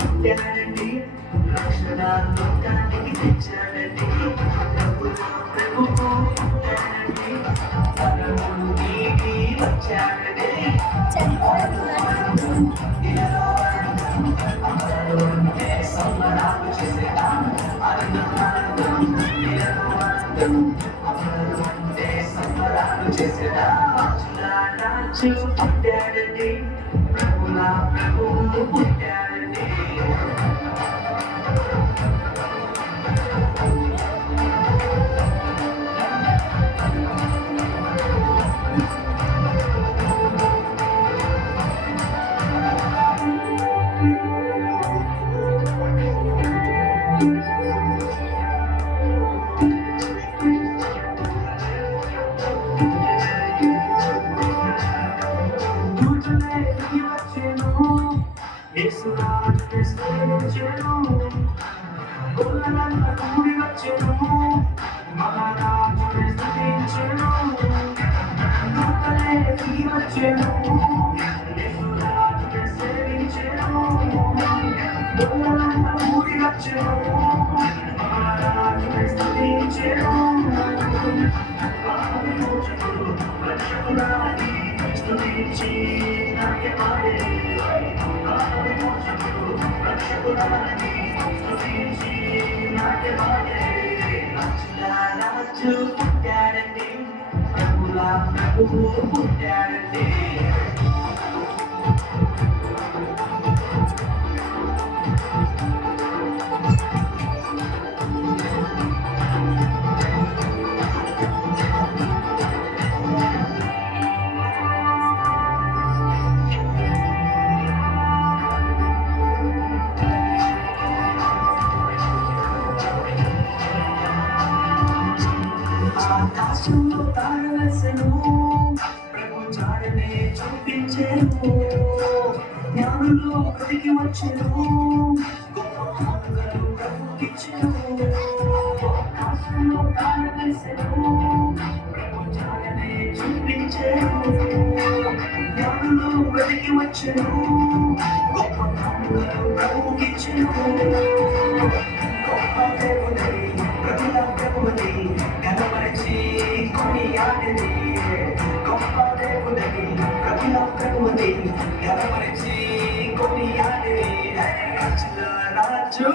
పుట్టాడండి, లక్షణాలు లోకానికి తెచ్చాడండి. ప్రభువు పుట్టాడండి, పరమును నీటి వచ్చాడండి. సంబరాలు చేసేదా సంబరాలు చేసేదా రాజు పుట్టాడండి, ప్రభుల ప్రభువు పుట్టాడండి. యేసురాజు స్తుతించెను, గొల్లలంతా కూడి వచ్చెను, మహారాజుని స్తుతించెను. దూతలే దిగి వచ్చెను, యేసురాజుని సేవించెను, గొల్లలంతా కూడి వచ్చెను, మహారాజుని స్తుతించెను. రక్షకురాని స్తుతించి నాట్యమాడే, రాజు పుట్టాడండి, ప్రభుల ప్రభువు పుట్టాడండి. ఆకాశంలో తారవేసెను, ప్రభు చాడనే చూపించెను, జ్ఞానులు బ్రతికి వచ్చెను, గొప్ప మంగళం ప్రభుకిచ్చెను. ఆకాశంలో తారవేసెను, ప్రభు చాడనే చూపించెను, జ్ఞానులు బ్రతికి వచ్చెను, గొప్ప మంగళం ప్రభుకిచ్చెను. గొప్ప దేవుని ప్రభుల ప్రభుని కనబరిచి కొనియాడని, గొప్ప దేవుని ప్రభుల ప్రభుని కనబరిచి కొనియాడని. రాజు